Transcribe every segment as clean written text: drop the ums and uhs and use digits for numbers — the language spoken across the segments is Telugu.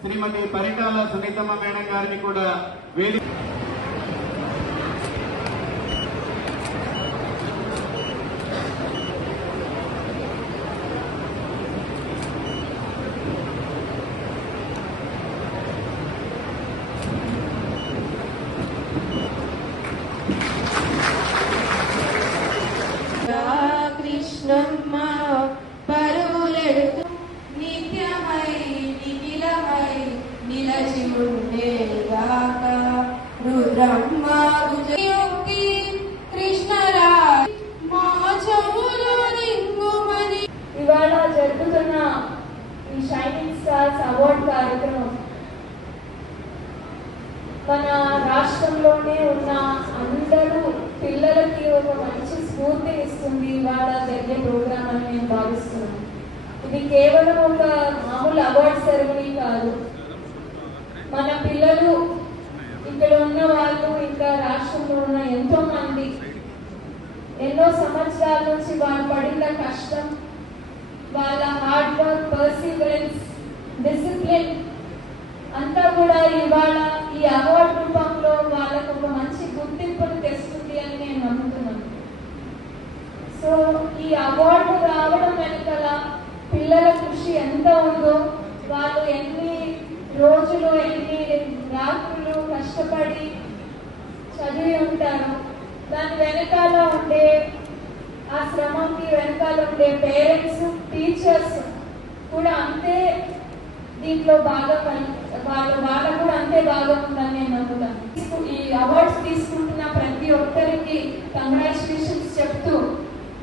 శ్రీమతి పరిటాల సునీతమ్మ మేడం గారిని కూడా వేదిక కృష్ణమ్మ పరువులెడుతూ నిత్యమై నిఖిలమై నిలచి ఉండేదాకా రుద్రమ్మ భుజయుక్తి కృష్ణరా మా చెవులు రింగుమని. ఇవాళ జరుగుతున్న ఈ షైనింగ్ స్టార్స్ అవార్డ్ కార్యక్రమం మన రాష్ట్రంలోనే ఉన్న అందరూ పిల్లలకి ఒక మంచి స్ఫూర్తిని ఇస్తుంది ఇవాళ జరిగే ప్రోగ్రామ్ అని నేను భావిస్తున్నాను. ఇది కేవలం ఒక మామూలు అవార్డ్ సెరమనీ కాదు. మన పిల్లలు ఇక్కడ ఉన్న వాళ్ళు ఇంకా రాష్ట్రంలో ఉన్న ఎంతో మంది ఎన్నో సంవత్సరాల నుంచి వాళ్ళు పడిన కష్టం, వాళ్ళ హార్డ్ వర్క్, పర్సివరెన్స్, డిసిప్లిన్ అంతా కూడా ఇవాళ ఈ అవార్డు రూపంలో వాళ్ళకు ఒక మంచి గుర్తింపును తెస్తుంది అని నేను నమ్ముతున్నాను. సో ఈ అవార్డు రావడం వెనకాల పిల్లల కృషి ఎంత ఉందో, వాళ్ళు ఎన్ని రోజులు ఎన్ని రాత్రులు కష్టపడి చదివి ఉంటారు, దాని వెనకాల ఉండే ఆ శ్రమకి వెనకాల ఉండే పేరెంట్స్, టీచర్స్ కూడా అంతే దీంట్లో వాళ్ళ కూడా అంతే భాగం ఉందని నేను నమ్ముతాను. ఈ అవార్డ్స్ తీసుకుంటున్న ప్రతి ఒక్కరికి కంగ్రాచులేషన్స్ చెప్తూ,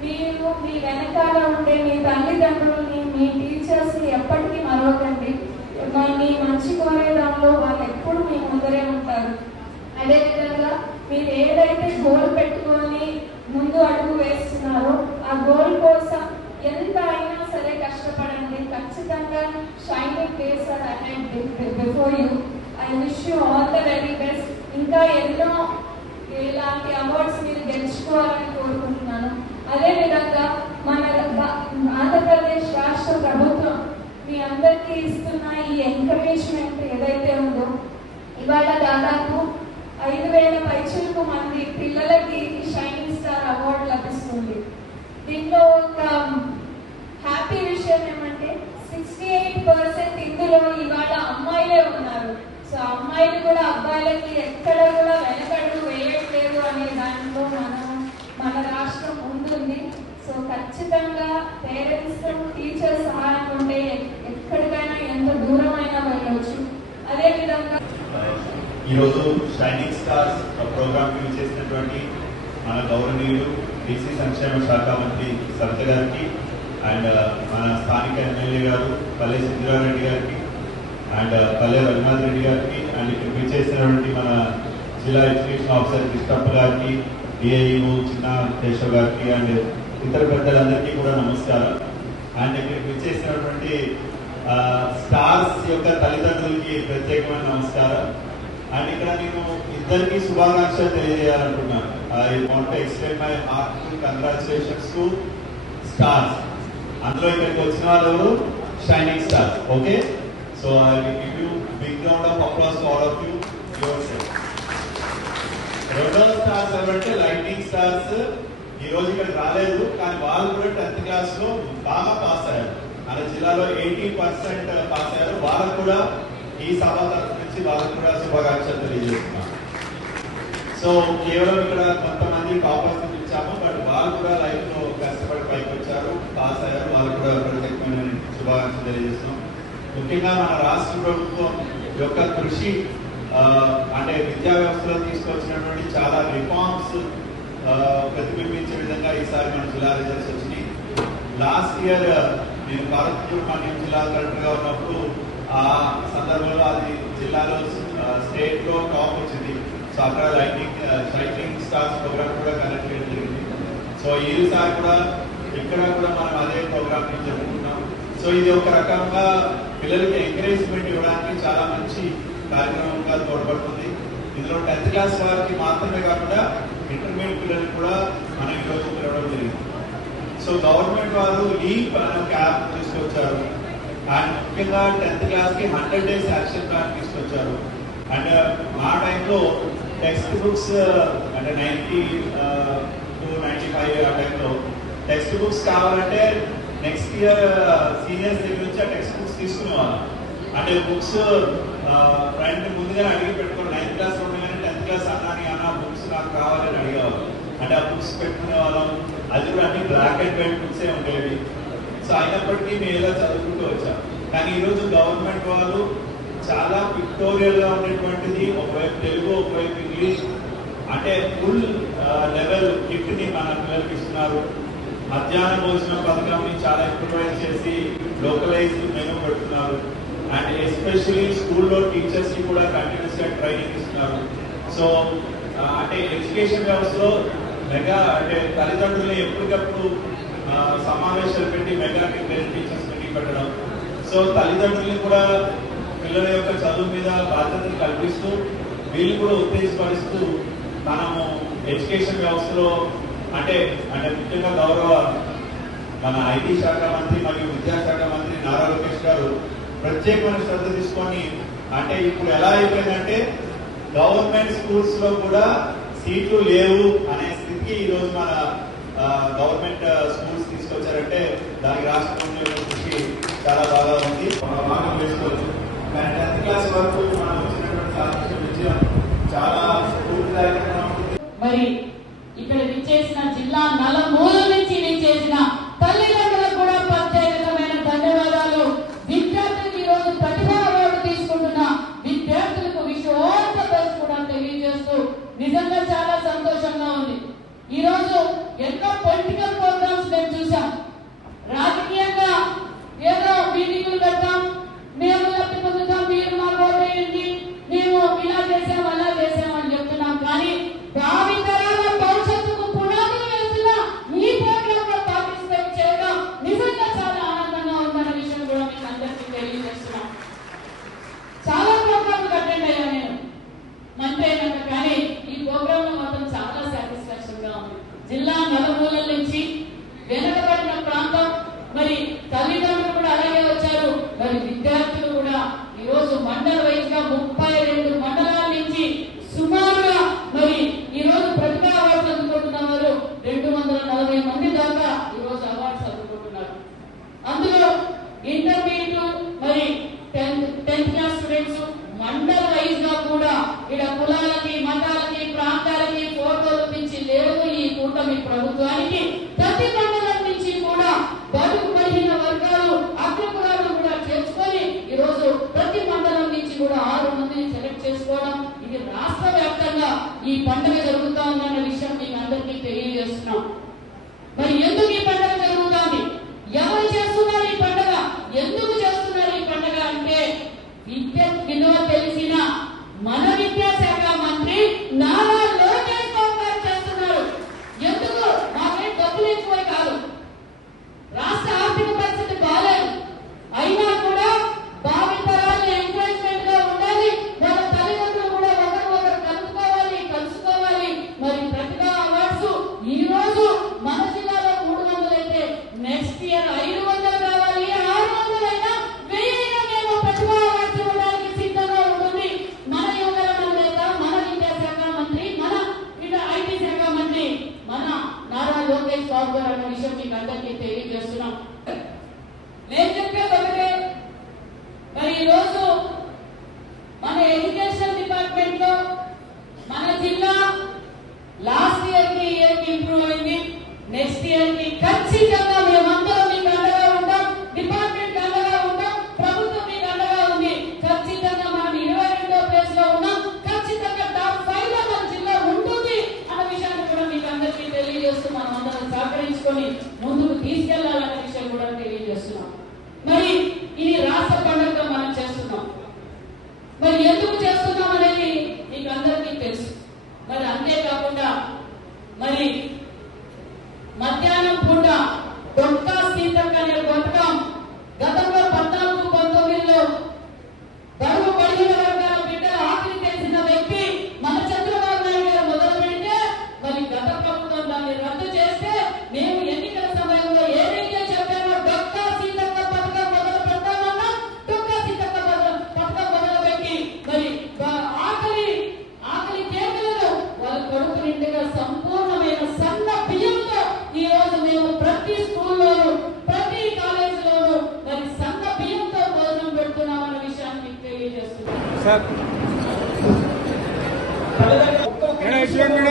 మీరు మీ వెనకాల ఉండే మీ తల్లిదండ్రులని, మీ టీచర్స్ని ఎప్పటికీ మరవకండి. మీ మంచి కోరేదాంలో వాళ్ళు ఎప్పుడు మీ ముందరే ఉంటారు. అదేవిధంగా మీరు ఏదైతే గోల్ పెట్టుకొని ముందు అడుగు వేస్తున్నారో ఆ గోల్ కోసం ఎంత అయినా సరే కష్టపడండి. ఖచ్చితంగా shining days are ahead before you. I wish you all the very best. ఇంకా ఎన్నో ఇలాంటి అవార్డ్స్ మీరు గెలుచుకోవాలని కోరుకుంటున్నాను. అదేవిధంగా మన ఆంధ్రప్రదేశ్ రాష్ట్ర ప్రభుత్వం మీ అందరికీ ఇస్తున్న ఈ ఎంకరేజ్మెంట్ ఏదైతే ఉందో, ఇవాళ దాదాపు 5,000 పైచిలకు మంది పిల్లలకి షైనింగ్ స్టార్ అవార్డు లభిస్తుంది. దీంట్లో ఒక హ్యాపీ విషయం ఏమంటే 68% ఇందులో ఇవాళ అమ్మాయిలే ఉన్నారు. సో అమ్మాయిలు కూడా అబ్బాయిలకి ఎక్కడ కూడా వెనకడుగు వేయట్లేదు అనే దాంట్లో మన రాష్ట్రం ముందుంది. సో ఖచ్చితంగా పేరెంట్స్, టీచర్స్ సహాయం ఉంటే ఎక్కడికైనా ఎంత దూరమైనా వెళ్ళవచ్చు. అదేవిధంగా ఈరోజు షైనింగ్ స్టార్స్ ప్రోగ్రామ్ చేసినటువంటి మన గౌరవనీయులు బీసీ సంక్షేమ శాఖ మంత్రి సరిత గారికి అండ్ మన స్థానిక ఎమ్మెల్యే గారు పల్లె సింధురారెడ్డి గారికి అండ్ పల్లె రఘునాథ్ రెడ్డి గారికి అండ్ ఇక్కడ విచ్చేసినటువంటి మన జిల్లా ఎడ్యుకేషన్ ఆఫీసర్ కృష్ణప్ప గారికి, డిఐఓ చిన్న కేశవ్ గారికి అండ్ ఇతర పెద్దలందరికీ కూడా నమస్కారం. అండ్ ఇక్కడ విచ్చేసినటువంటి స్టార్స్ యొక్క తల్లిదండ్రులకి ప్రత్యేకమైన నమస్కారం. అండ్ ఇక్కడ నేను ఇద్దరికి శుభాకాంక్షలు తెలియజేయాలనుకున్నాను. I want to extend my heartfelt congratulations to stars. అందులో ఇక్కడికి వచ్చిన వాళ్ళు shining stars. Okay, so I will give you big round of applause to all of you. రెండో స్టార్స్ ఎవరంటే లైటింగ్ స్టార్స్. ఈ రోజు ఇక్కడ రాలేదు, కానీ వాళ్ళు కూడా 10th క్లాస్ లో బాగా పాస్ అయ్యారు. మన జిల్లాలో 80% పాస్ అయ్యారు. వాళ్ళకు కూడా ఈ సభ తరఫు నుంచి వాళ్ళకు కూడా శుభాకాంక్షలు తెలియజేస్తున్నాను. సో కేవలం ఇక్కడ కొంతమంది టాపర్స్ ఇచ్చాము, బట్ వాళ్ళు కూడా లైఫ్ లో కష్టపడి పైకి వచ్చారు, పాస్ అయ్యారు. వాళ్ళకు కూడా ప్రత్యేకమైన శుభాకాంక్షలు తెలియజేస్తున్నాం. ముఖ్యంగా మన రాష్ట్ర ప్రభుత్వం యొక్క కృషి, అంటే విద్యా వ్యవస్థలో తీసుకొచ్చినటువంటి చాలా రిఫార్మ్స్ ప్రతిబింబించే విధంగా ఈసారి మన జిల్లా రిజల్ట్స్ వచ్చినాయి. లాస్ట్ ఇయర్ నేను కారత్పూర్ మన్యం జిల్లా కలెక్టర్గా ఉన్నప్పుడు ఆ సందర్భంలో అది జిల్లాలో స్టేట్ లో టాప్ వచ్చింది. సో అక్కడ సైక్లింగ్ స్టార్స్ ప్రోగ్రామ్ కూడా కండక్ట్ చేయడం జరిగింది. సో ఈసారి కూడా ఇక్కడ కూడా మనం అదే ప్రోగ్రామ్ ని జరుపుకుంటున్నాం. సో ఇది ఒక రకంగా పిల్లలకి ఎంకరేజ్మెంట్ ఇవ్వడానికి చాలా మంచి కార్యక్రమంగా తోడ్పడుతుంది. ఇందులో 10th క్లాస్ వారికి మాత్రమే కాకుండా ఇంటర్మీడియట్ పిల్లలకు కూడా మనం ఈరోజు పిలవడం జరిగింది. సో గవర్నమెంట్ వారు లీప్ అనే క్యాప్ తీసుకొచ్చారు. అండ్ ముఖ్యంగా 10th క్లాస్ కి 100 days యాక్షన్ ప్లాన్ తీసుకొచ్చారు. అండ్ మా టైంలో టెక్స్ట్ బుక్స్ అంటే 90 to 95 ఆ టైంలో టెక్స్ట్ బుక్స్ కావాలంటే నెక్స్ట్ ఇయర్ సీనియర్స్ దగ్గర నుంచి ఆ టెక్స్ట్ బుక్స్ తీసుకునేవాళ్ళం. అంటే బుక్స్ ఫ్రెండ్ ముందుగానే అడిగి పెట్టుకోవాలి. 9th క్లాస్ ఉండగానే 10th క్లాస్ అన్న బుక్స్ నాకు కావాలని అడిగేవాళ్ళు. అంటే ఆ బుక్స్ పెట్టుకునే వాళ్ళం. అది కూడా అన్ని బ్లాక్ అండ్ వైట్ బుక్సే ఉండేవి. సో అయినప్పటికీ మేము ఇలా చదువుకుంటూ వచ్చాం. కానీ ఈరోజు గవర్నమెంట్ వాళ్ళు చాలా పిక్టోరియల్ గా ఉండేటువంటిది ఒకవైపు తెలుగు ఒకవైపు ఇంగ్లీష్ అంటే ఫుల్ లెవెల్ కిట్ ని మన పిల్లలకి ఇస్తున్నారు. మధ్యాహ్న భోజన పథకం చాలా ఇంప్రూవైజ్ చేసి లోకలైజ్ మెనూ పెడుతున్నారు. అండ్ ఎస్పెషల్లీ స్కూల్లో టీచర్స్ కి కూడా కంటిన్యూస్ గా ట్రైనింగ్ ఇస్తున్నారు. సో అంటే ఎడ్యుకేషన్ వ్యవస్థలో మెగా అంటే తల్లిదండ్రులని ఎప్పటికప్పుడు సమావేశాలు పెట్టి మెగా టీచర్స్ మీటింగ్ పెట్టడం. సో తల్లిదండ్రులని కూడా పిల్లల యొక్క చదువు మీద బాధ్యతను కల్పిస్తూ వీళ్ళు కూడా ఉత్తేజపరుస్తూ మనము ఎడ్యుకేషన్ వ్యవస్థలో అంటే ముఖ్యంగా గౌరవ మన ఐటీ శాఖ మంత్రి మరియు విద్యాశాఖ మంత్రి నారా లోకేష్ గారు ప్రత్యేకమైన శ్రద్ధ తీసుకొని అంటే ఇప్పుడు ఎలా అయిపోయిందంటే గవర్నమెంట్ స్కూల్స్ లో కూడా సీట్లు లేవు అనే స్థితికి ఈరోజు మన గవర్నమెంట్ స్కూల్స్ తీసుకొచ్చారంటే దానికి రాష్ట్రం కృషి చాలా బాగా ఉంది. బాగా వేసుకోవచ్చు. కానీ 10th క్లాస్ వరకు మనం వచ్చినటువంటి సాధించిన విజయం చాలా స్ఫూర్తిదాయకంగా ఉంటుంది. మరి ఇక్కడ విచ్చేసిన జిల్లా నలుమూలల నుంచి విచ్చేసిన తల్లిదండ్రులకు కూడా ప్రత్యేకమైన ధన్యవాదాలు. విద్యార్థులకు ఈ రోజు ప్రతిభా అవార్డు తీసుకుంటున్న విద్యార్థులకు విశ్వోత్త బెస్ట్ కూడా తెలియజేస్తూ నిజంగా చాలా సంతోషంగా ఉంది. ఈ రోజు ఎన్నో పొలిటికల్ ప్రోగ్రామ్స్ మేము చూసాం. రాజకీయంగా ఏదో మీటింగులు పెడతాం, మేము లబ్ధి పొందుతాం, మీరు మా ఓటేయండి, మేము ఇలా చేసాం అలా చేసాం అని చెప్తున్నాం. కానీ భావితరాల భవిష్యత్తుకు పునాదులు వేస్తున్న ఈ ప్రోగ్రామ్ లో పార్టిసిపేట్ చేయడం నిజంగా చాలా ఆనందంగా ఉందన్న విషయం కూడా మీకు అందరికీ తెలియజేస్తున్నాం. చాలా ప్రోగ్రాంలు అటెండ్ అయ్యా నేను మంత్రి అయినాక. కానీ ఈ ప్రోగ్రామ్ లో మాత్రం చాలా సాటిస్ఫాక్షన్ గా ఉంది. జిల్లా నలుమూలల నుంచి వెనుకబడిన ప్రాంతం మరి తల్లిదండ్రులు కూడా అలాగే వచ్చారు. మరి విద్యార్థులు కూడా ఈ రోజు మండల వైజ్ గా 32 మండలాల నుంచి సుమారుగా మరి ఈ రోజు ప్రతిభా అవార్డ్స్ అందుకుంటున్న వారు 240 మంది దాకా ఈ రోజు అవార్డ్స్ అందుకుంటున్నారు. అందులో ఇంటర్మీడియట్ మరి 10th క్లాస్ స్టూడెంట్స్ మండల వైజ్ గా కూడా ఇక్కడ కులాలకి మతాలకి ప్రాంతాలకి ఫోటోలు పిచ్చి లేవు. ఈ కూటమి ప్రభుత్వానికి ప్రతి మండలం నుంచి కూడా బడుగు బలహీన వర్గాలు అగ్రకులాలు కూడా చేర్చుకొని ఈ రోజు ప్రతి మండలం నుంచి కూడా 6 మందిని సెలెక్ట్ చేసుకోవడం, ఇది రాష్ట్ర వ్యాప్తంగా ఈ పండుగ జరుగుతా ఉందన్న విషయం మీకు అందరికీ తెలియజేస్తున్నాం. మరి ఎందుకు ఈ పండుగ జరుగుతుంది, ఎవరు చేస్తున్నారు ఈ పండుగ, ఎందుకు చేస్తున్నారు ఈ పండుగ అంటే విద్య విలువ తెలిసిన మన విద్యాశాఖ మంత్రి నారా లోకేష్ బాబు గారు చేస్తున్నారు. ఎందుకు మాకే డబ్బులు ఎక్కువ కాదు, రాష్ట్ర ఆర్థిక పరిస్థితి బాలేదు, అయినా కూడా భావితరాలు ఎంకరేజ్మెంట్ గా ఉండాలి, వాళ్ళ తల్లిదండ్రులు కూడా ఒకరు కలుసుకోవాలి. మరి ప్రతిభా అవార్డ్స్ ఈ రోజు మన జిల్లాలో 300 అయితే నెక్స్ట్ ఇయర్ 500 కావాలి, 600 అయినా 1000 అయినా మేము ప్రతిభా అవార్డ్స్ ఇవ్వడానికి సిద్ధంగా ఉంటుంది. మన యువజన నేత, మన విద్యాశాఖ మంత్రి, మన ఐటీ శాఖ మంత్రి మన నారా లోకేష్ బాబు గారు అన్న విషయం మీకు అందరికీ తెలియజేస్తున్నాం. నేను చెప్పేది ఒకటే, మరి ఈ రోజు మన ఎడ్యుకేషన్ డిపార్ట్మెంట్ లో మన జిల్లా లాస్ట్ ఇయర్ కి ఇంప్రూవ్ అయింది. నెక్స్ట్ ఇయర్ కి ఖచ్చితంగా మేమందరం మీకు అండగా ఉంటాం, డిపార్ట్మెంట్ అండగా ఉంటాం, ప్రభుత్వం మీకు అండగా ఉంది. ఖచ్చితంగా మనం 22వ ప్లేస్ లో ఉన్నాం. ఖచ్చితంగా టాప్ 5 లో మన జిల్లా ఉంటుంది అన్న విషయాన్ని కూడా మీకు అందరికీ తెలియజేస్తూ మనం అందరం సహకరించుకొని ముందుకు తీసుకెళ్లాలన్న విషయం కూడా తెలియజేస్తున్నాం. మరి ఇది రాష్ట్ర పండుగగా మనం చేస్తున్నాం. మరి ఎందుకు చేస్తున్నాం అనేది మీకు అందరికీ తెలుసు. మరి అంతేకాకుండా మరి మధ్యాహ్నం పూట డొక్కా సీతక్క అనే పథకం గతంలో 14-19లో బడుగు బలహీన వర్గాల బిడ్డల ఆకలి తెలిసిన వ్యక్తి మన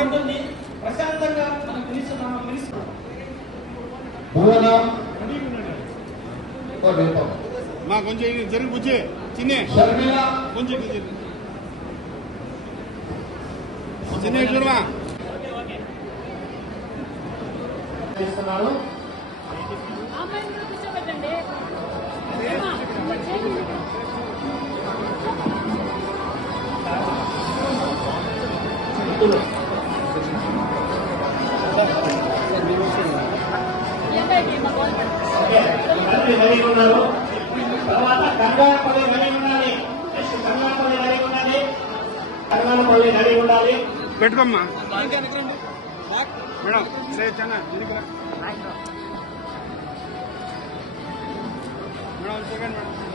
ఉంటుంది. ప్రశాంతంగా మన భువన మా కొంచెం జరిగి బుజ్జి చిన్నే షర్మిల కొంచెం చిన్న చూడమా ఇస్తున్నాను. రెడీ ఉన్నారు. తర్వాత గంగాపల్లి రెడీ ఉండాలి. నెక్స్ట్ గంగాపల్లి రెడీ ఉండాలి. గంగాపల్లి రెడీ ఉండాలి. పెట్టుకోమ్మా మేడం మేడం సెకండ్ మేడం